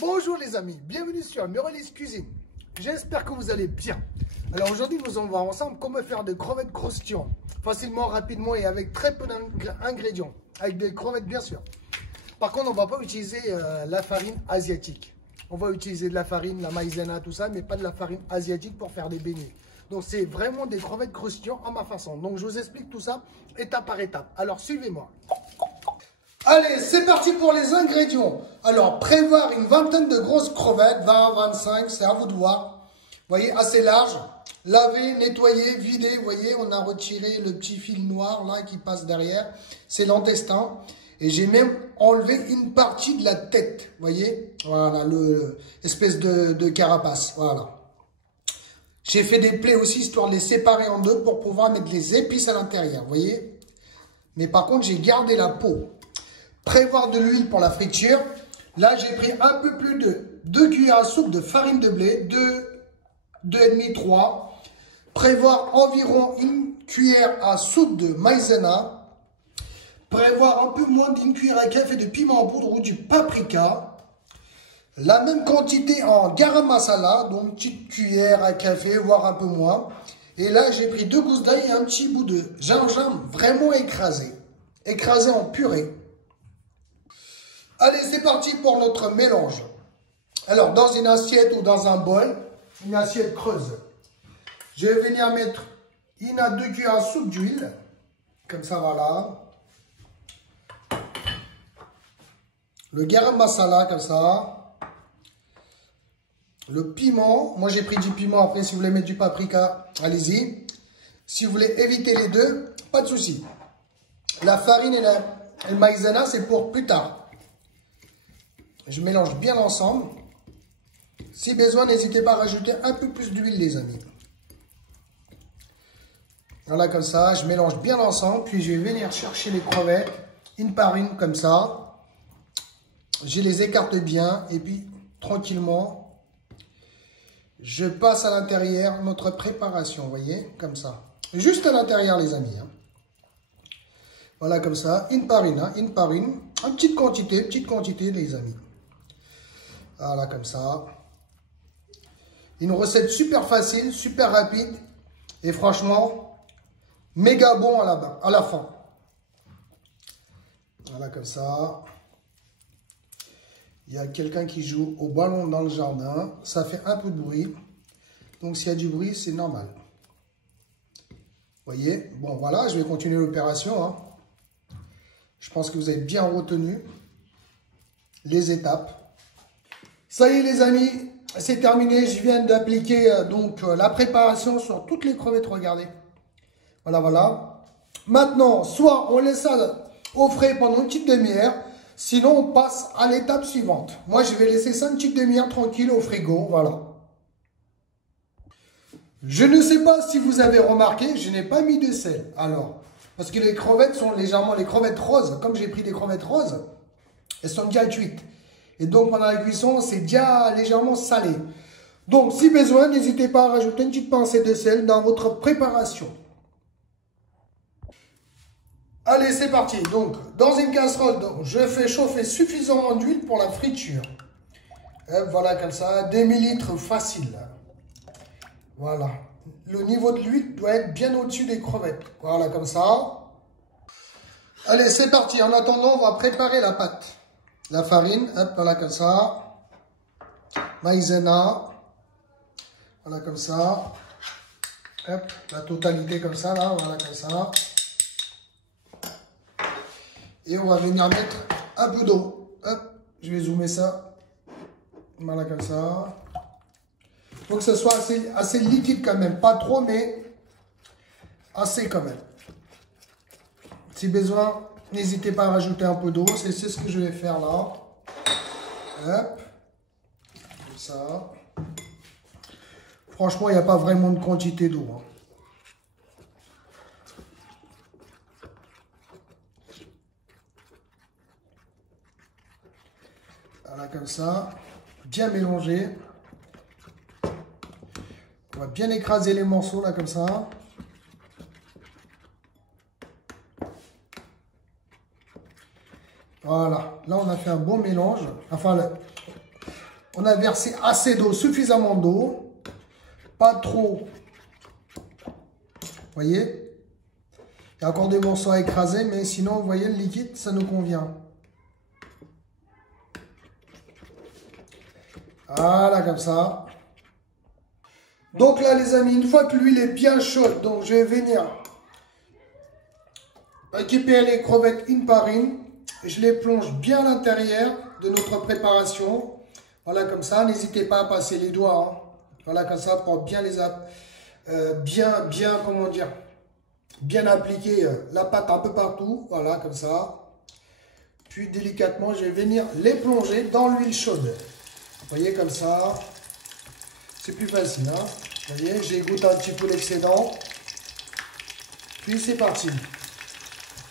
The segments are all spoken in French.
Bonjour les amis, bienvenue sur Murellis Cuisine. J'espère que vous allez bien. Alors aujourd'hui nous allons voir ensemble comment faire des crevettes croustillantes facilement, rapidement et avec très peu d'ingrédients. Avec des crevettes bien sûr. Par contre on ne va pas utiliser la farine asiatique. On va utiliser de la farine, la maïzena, tout ça, mais pas de la farine asiatique pour faire des beignets. Donc c'est vraiment des crevettes croustillantes à ma façon. Donc je vous explique tout ça étape par étape. Alors suivez-moi. Allez, c'est parti pour les ingrédients. Alors, prévoir une vingtaine de grosses crevettes, 20, 25, c'est à vous de voir. Vous voyez, assez large. Laver, nettoyer, vider. Vous voyez, on a retiré le petit fil noir là qui passe derrière. C'est l'intestin. Et j'ai même enlevé une partie de la tête. Vous voyez, voilà, l'espèce de carapace. Voilà. J'ai fait des plaies aussi, histoire de les séparer en deux pour pouvoir mettre les épices à l'intérieur. Vous voyez. Mais par contre, j'ai gardé la peau. Prévoir de l'huile pour la friture. Là, j'ai pris un peu plus de 2 cuillères à soupe de farine de blé, 2,5, 3. Prévoir environ une cuillère à soupe de maïzena. Prévoir un peu moins d'une cuillère à café de piment en poudre ou du paprika. La même quantité en garam masala, donc petite cuillère à café, voire un peu moins. Et là, j'ai pris 2 gousses d'ail et un petit bout de gingembre vraiment écrasé. Écrasé en purée. Allez, c'est parti pour notre mélange. Alors, dans une assiette ou dans un bol, une assiette creuse, je vais venir mettre 1 à 2 cuillères à soupe d'huile. Comme ça, voilà. Le garam masala, comme ça. Le piment. Moi, j'ai pris du piment. Après, si vous voulez mettre du paprika, allez-y. Si vous voulez éviter les deux, pas de souci. La farine et le maïzena, c'est pour plus tard. Je mélange bien l'ensemble. Si besoin, n'hésitez pas à rajouter un peu plus d'huile, les amis. Voilà, comme ça, je mélange bien l'ensemble. Puis, je vais venir chercher les crevettes, une par une, comme ça. Je les écarte bien. Et puis, tranquillement, je passe à l'intérieur notre préparation, vous voyez, comme ça. Juste à l'intérieur, les amis. Voilà, comme ça, une par une, une par une. En petite quantité, les amis. Voilà, comme ça. Une recette super facile, super rapide. Et franchement, méga bon à la fin. Voilà, comme ça. Il y a quelqu'un qui joue au ballon dans le jardin. Ça fait un peu de bruit. Donc, s'il y a du bruit, c'est normal. Vous voyez? Bon, voilà, je vais continuer l'opération. Je pense que vous avez bien retenu les étapes. Ça y est les amis, c'est terminé. Je viens d'appliquer la préparation sur toutes les crevettes, regardez. Voilà, voilà. Maintenant, soit on laisse ça au frais pendant une petite demi-heure, sinon on passe à l'étape suivante. Moi, je vais laisser ça une petite demi-heure tranquille au frigo, voilà. Je ne sais pas si vous avez remarqué, je n'ai pas mis de sel. Alors, parce que les crevettes sont légèrement, les crevettes roses, comme j'ai pris des crevettes roses, elles sont déjà cuites. Et donc, pendant la cuisson, c'est déjà légèrement salé. Donc, si besoin, n'hésitez pas à rajouter une petite pincée de sel dans votre préparation. Allez, c'est parti. Donc, dans une casserole, je fais chauffer suffisamment d'huile pour la friture. Et voilà, comme ça, des millilitres facile. Voilà. Le niveau de l'huile doit être bien au-dessus des crevettes. Voilà, comme ça. Allez, c'est parti. En attendant, on va préparer la pâte. La farine, hop, voilà comme ça. Maïzena. Voilà comme ça. Hop, la totalité comme ça, là, voilà comme ça. Et on va venir mettre un peu d'eau. Hop, je vais zoomer ça. Voilà comme ça. Il faut que ce soit assez liquide quand même. Pas trop, mais assez quand même. Si besoin, n'hésitez pas à rajouter un peu d'eau. C'est ce que je vais faire là. Hop. Comme ça. Franchement, il n'y a pas vraiment de quantité d'eau. Voilà, comme ça. Bien mélanger. On va bien écraser les morceaux là, comme ça. Voilà, là on a fait un bon mélange. Enfin, On a versé assez d'eau, suffisamment d'eau. Pas trop. Vous voyez? Il y a encore des morceaux à écraser, mais sinon, vous voyez, le liquide, ça nous convient. Voilà, comme ça. Donc là, les amis, une fois que l'huile est bien chaude, donc je vais venir récupérer les crevettes une par une. Je les plonge bien à l'intérieur de notre préparation. Voilà, comme ça. N'hésitez pas à passer les doigts. Hein. Voilà, comme ça, pour bien les comment dire, bien appliquer la pâte un peu partout. Voilà, comme ça. Puis délicatement, je vais venir les plonger dans l'huile chaude. Vous voyez, comme ça. C'est plus facile. Hein. Vous voyez, j'égoutte un petit peu l'excédent. Puis c'est parti.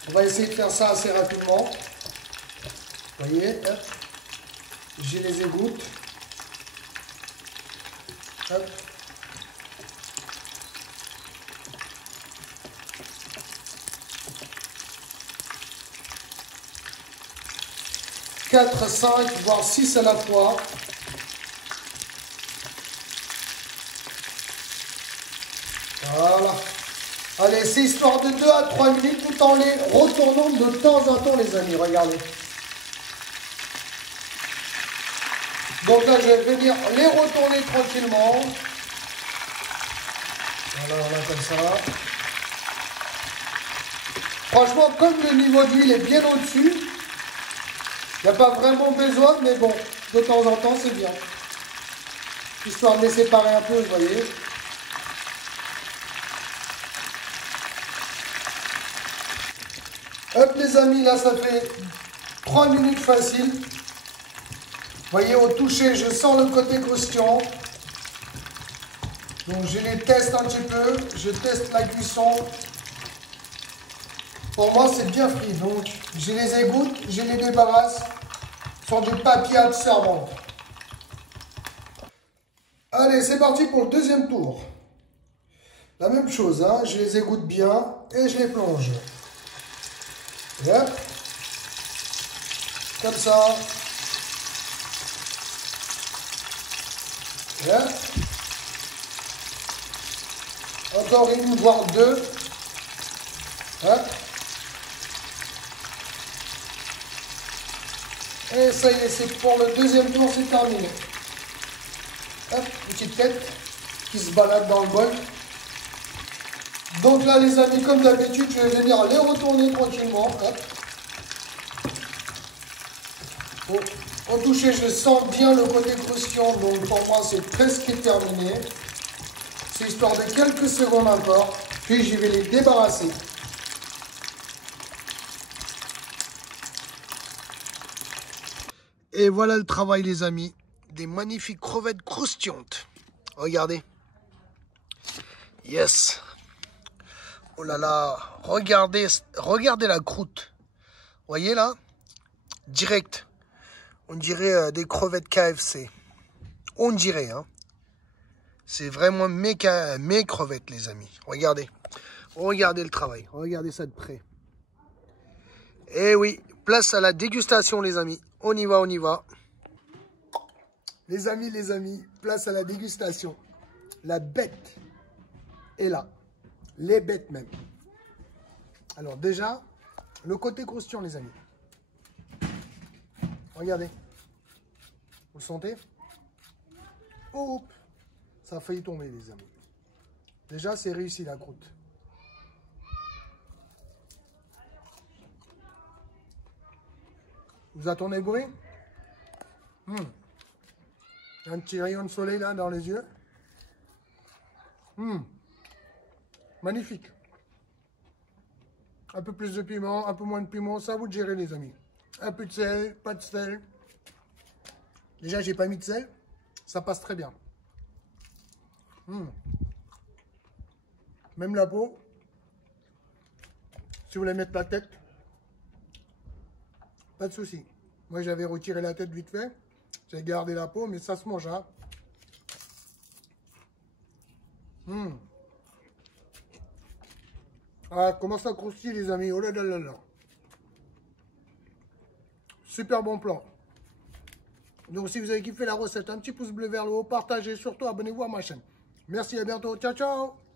On va essayer de faire ça assez rapidement. Vous voyez, hop. Je les égoutte. Hop. Quatre, 5, voire 6 à la fois. Voilà. Allez, c'est histoire de 2 à 3 minutes tout en les retournant de temps en temps, les amis. Regardez. Donc là, je vais venir les retourner tranquillement. Voilà, voilà, comme ça. Franchement, comme le niveau d'huile est bien au-dessus, il n'y a pas vraiment besoin, mais bon, de temps en temps, c'est bien. Histoire de les séparer un peu, vous voyez. Hop, les amis, là, ça fait 3 minutes facile. Vous voyez, au toucher, je sens le côté croustillant. Donc, je les teste un petit peu. Je teste la cuisson. Pour moi, c'est bien frit. Donc, je les égoutte, je les débarrasse sur du papier absorbant. Allez, c'est parti pour le deuxième tour. La même chose, hein, je les égoutte bien et je les plonge. Et hop. Comme ça. Et hop. Encore une, voire deux. Hop. Et ça y est, c'est pour le deuxième tour, c'est terminé. Hop, une petite tête qui se balade dans le bol. Donc là, les amis, comme d'habitude, je vais venir les retourner tranquillement. Hop. Au toucher, je sens bien le côté croustillant. Donc pour moi, c'est presque terminé. C'est histoire de quelques secondes encore. Puis je vais les débarrasser. Et voilà le travail, les amis. Des magnifiques crevettes croustillantes. Regardez. Yes. Oh là là. Regardez, regardez la croûte. Voyez là? Direct. On dirait des crevettes KFC. On dirait, hein. C'est vraiment mes crevettes, les amis. Regardez. Regardez le travail. Regardez ça de près. Et oui, place à la dégustation, les amis. On y va, on y va. Les amis, place à la dégustation. La bête est là. Les bêtes même. Alors déjà, le côté croustillant, les amis. Regardez. Vous le sentez? Oh, ça a failli tomber, les amis. Déjà, c'est réussi la croûte. Vous attendez le bruit? Un petit rayon de soleil là dans les yeux. Magnifique. Un peu plus de piment, un peu moins de piment, ça vous de gérer, les amis. Un peu de sel, pas de sel. Déjà, j'ai pas mis de sel. Ça passe très bien. Même la peau. Si vous voulez mettre la tête, pas de souci. Moi, j'avais retiré la tête vite fait. J'ai gardé la peau, mais ça se mange. Hein. Ah, comment ça croustille, les amis. Oh là là là là. Super bon plan. Donc si vous avez kiffé la recette, un petit pouce bleu vers le haut, partagez, surtout abonnez-vous à ma chaîne. Merci, à bientôt. Ciao, ciao.